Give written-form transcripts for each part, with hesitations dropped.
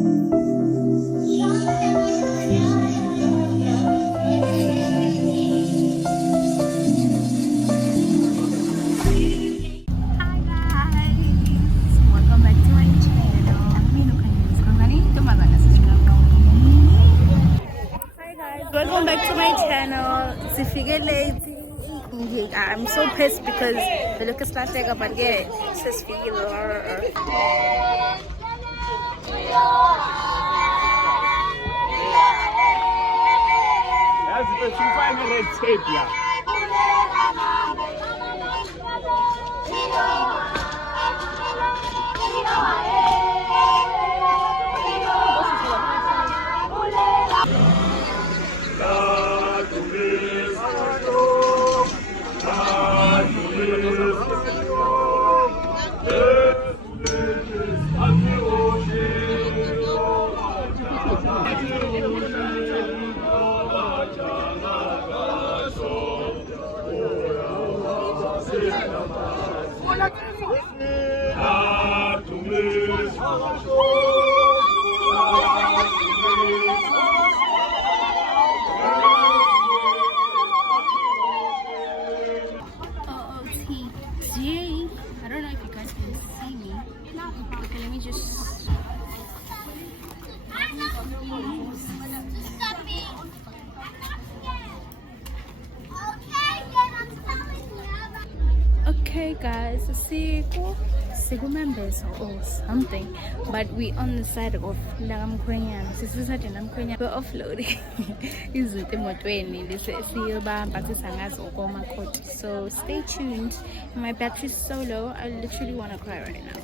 Welcome back to my channel. Hi guys, welcome back to my channel. Sifike late. I'm so pissed because the look is like up and get That's the 500 tape, yeah. OOTG. I don't know if you guys can see me. Okay, let me just. Okay, guys, Siku members or something, but we on the side of Lagamkwenyan. We're offloading. Izinto emotweni siyobamba sisangazi ukomakoti. So stay tuned. My battery's so low, I literally want to cry right now.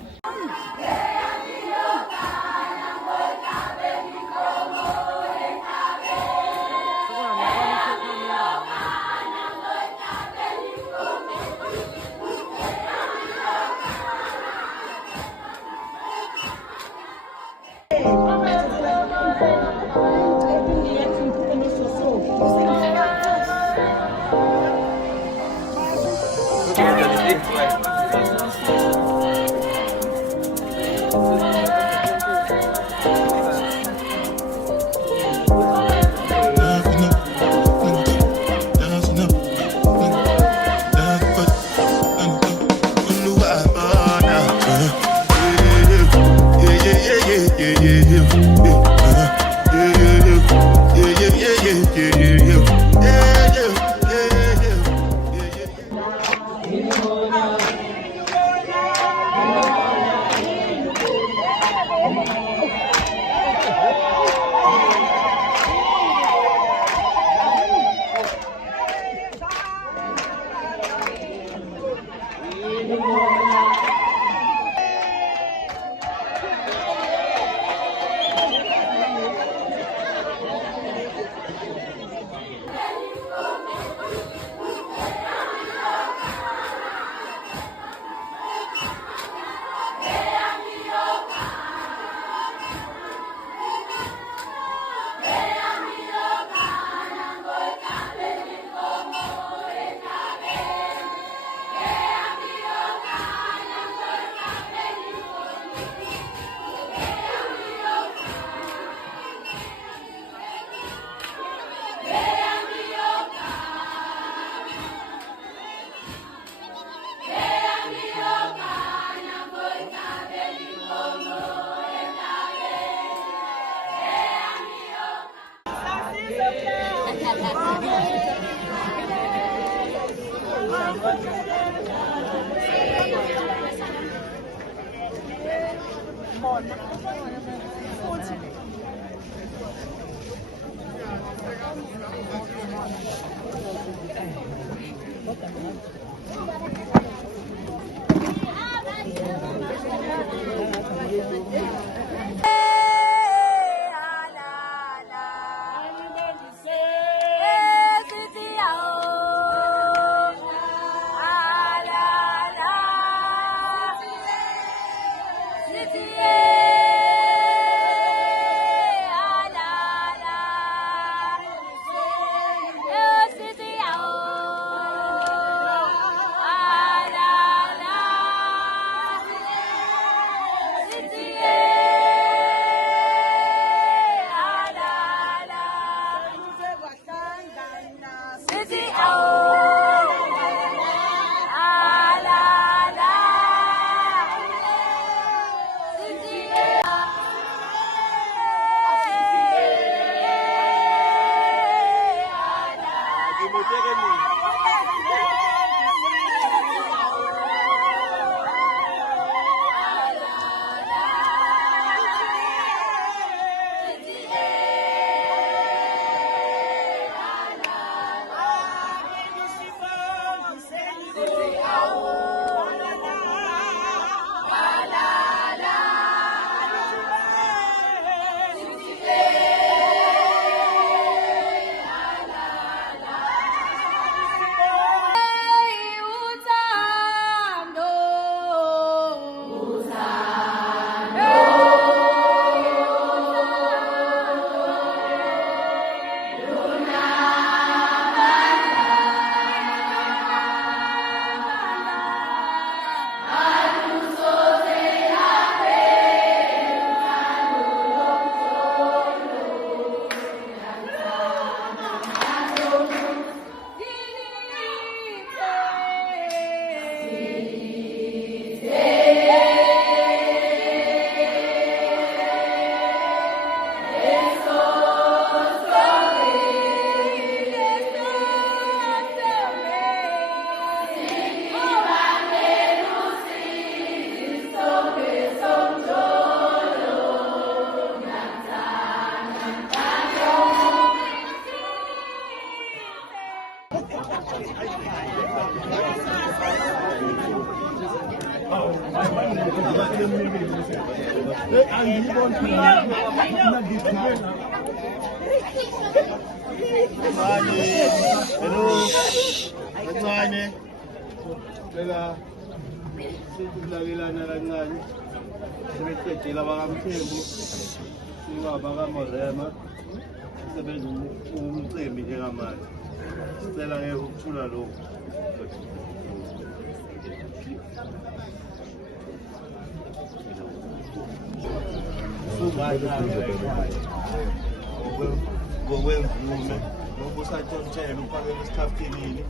ngokwemvume ngokusatshontshelwa ufakele esithafthinini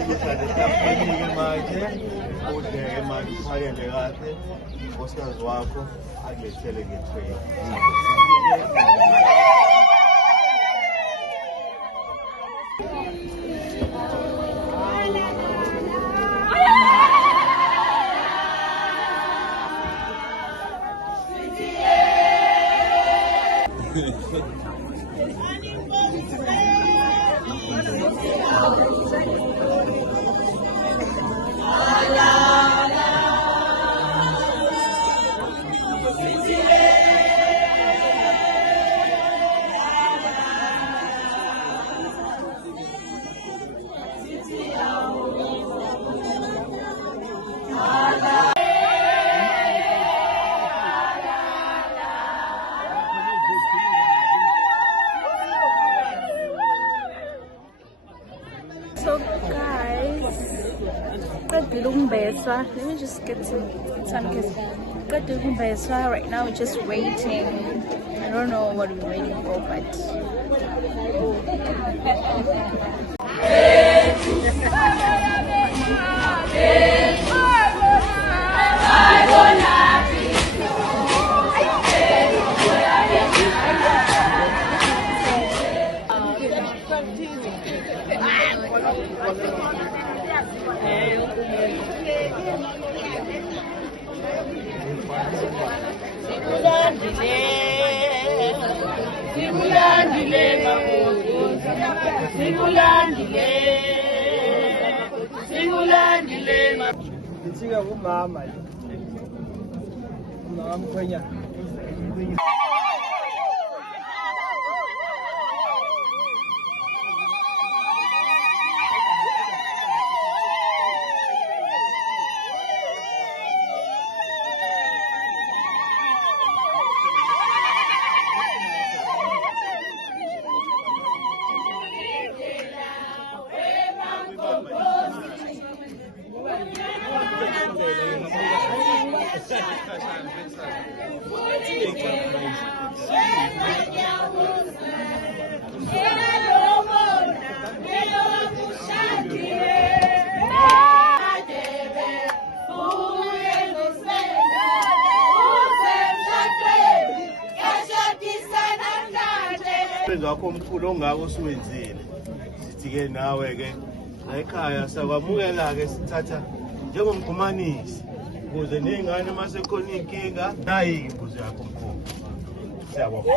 ukusale esithafthinini manje udleke manje uphakele kahle unkosikazi wakho akulethele nge-tray. So guys, let me just get some kiss. Right now we're just waiting. I don't know what we're waiting for, but Sika kumama Mkhwenya. Wakho omkhulu ongako osuwenzile sithi ke nawe ke la ekhaya sakwamukela ke sithatha njengomgumanisi ukuze nezingane mase khona inkinga nayi imbuzi yakho omkhulu. Siyabonga.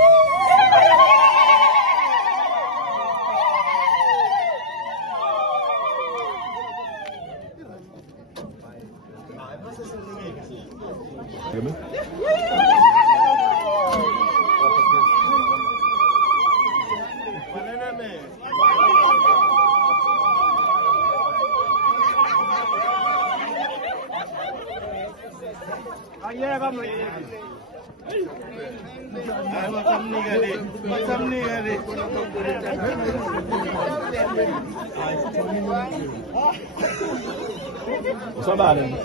Usabale.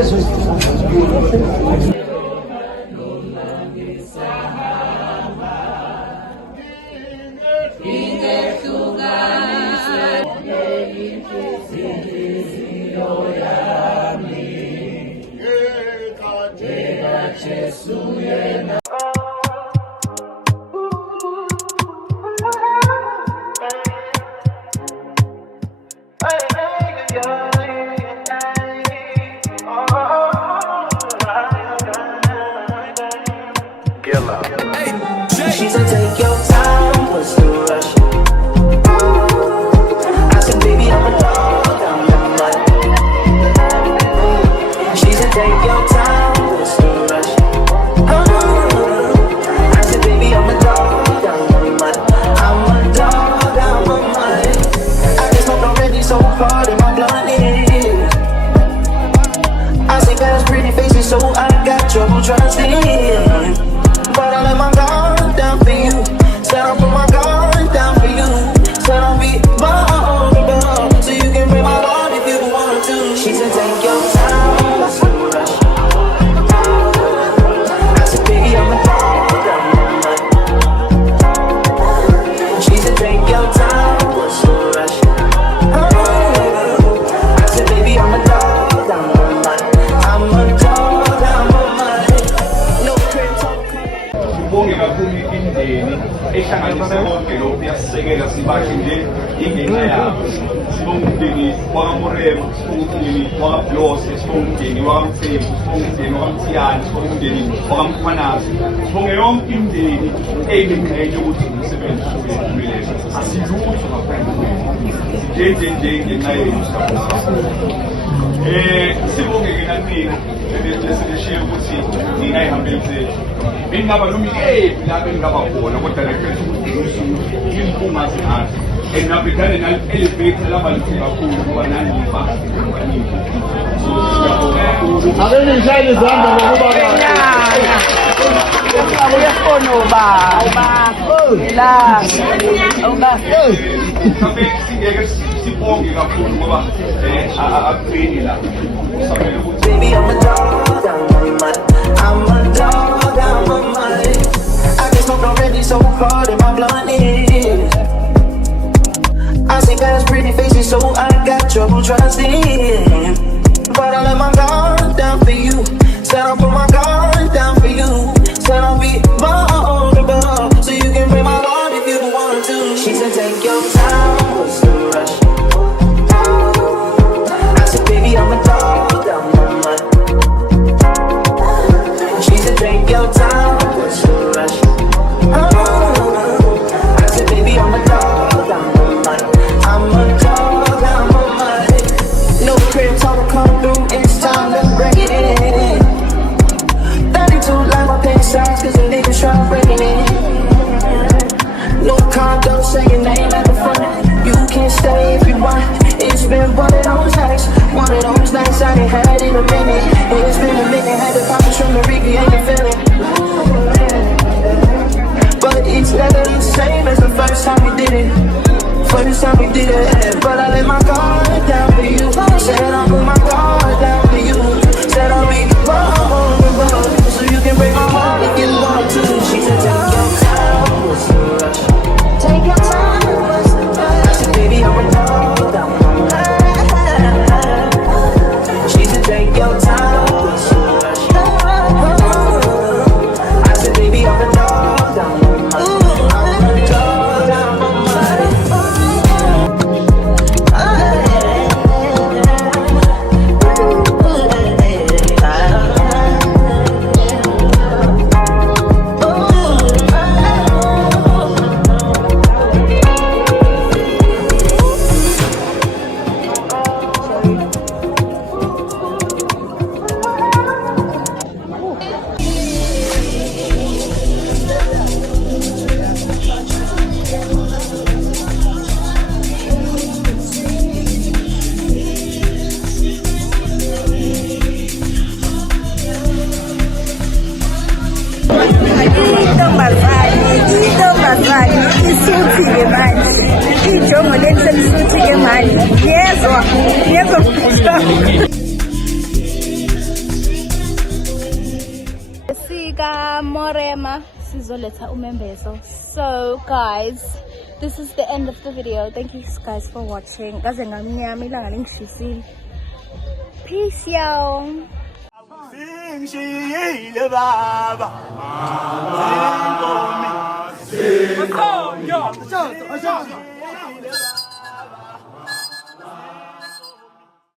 She said, take your time, what's the rush? I said, baby, I'm a dog, I'm your man. She said, take your time, what's the rush? I said, baby, I'm a dog, I'm your man. I'm a dog, I'm a man. I just smoked already so hard in my blunt. I see past pretty faces, so I got trouble trusting. But I let my guard down for you. Said I'll put my guard down for you. Said I'll be vulnerable, so you can break my heart if you want to. She said, take your time, what's the rush? I said, baby, I'm a dog, I'm a man. She said, take your time, what's the rush? I said, baby, I'm a dog, I'm a man. I'm a dog, I'm a man. No crib talk. Sibonge kakhulu imindeni ehlanganise konke lokhu yasisekela sibashe nje ingenxa yabo. Sibonge umndeni wakaMoremo, sibonge umndeni wakaBlose, sibonge umndeni wakaMthembu, sibonge umndeni wakaMthiyane, sibonge umndeni wakaMkhwanazi, sibonge yonke imindeni eyingxenye yokuthi umsebenzi usuke asilutho ngaphandle kwethu nje ngenxa yethu. Sibonge-ke nanina leseshiye ukuthi nina ayihambeli zethu. Bengingaba noma ikephi lapho engingaba khona kodwa nakhetha ukuthi impunga zingazi. And ngabhekane nale-elevator labalukhulu kakhulu ngoba nangifa abaningi. So siyabonga kakhulu. Akeni ngishayele izandla ngokuba mhlawumbe singeke sibonge kakhulu ngoba akuqini la. Kusamele ukuthi Baby, I'm a dog, I'm a man. I'm a dog, I'm a man. I just smoked already so hard in my blunt. I see past pretty faces, so I got trouble trusting. But I let my guard down for you. Said I'll put my guard down for you. Said I'll be vulnerable, so you can break my heart if you want to. She said, take your time, what's the rush? I said, baby, I'm a dog, I'm a man. She said, take your time, what's the rush? I said, baby, I'm a dog, I'm a man. I'm a dog, I'm a man. No crib talk will come through, it's time to break it in. 32 like my pay size, cause the niggas try breaking it. No condo, say your name at the front. You can stay if you want. It's been one of those nights, one of those nights I ain't had in a minute. It's been a minute, had the poppers from the recreate the feeling. But it's never the same as the first time we did it. First time we did it. But I let my guard down for you. Said I'll put my guard down for you. Said I'll be vulnerable, so you can break my heart if you want to. She said, take your time, what's the rush? Take your time, what's the rush? I said, baby, I'm a dog, I'm a man. She said, take your time, what's the rush? I said, baby, I'm a dog, I'm a man. I'm a dog, I'm a man. Isuthi-ke manje ijongo leli selisuthi-ke manje yezwa sika Morema sizoletha umembezo. So guys, this is the end of the video. Thank you guys for watching. Kaze ngamnyama ilanga lingishisile. Peace y'all. Singishiyile baba. Singomini.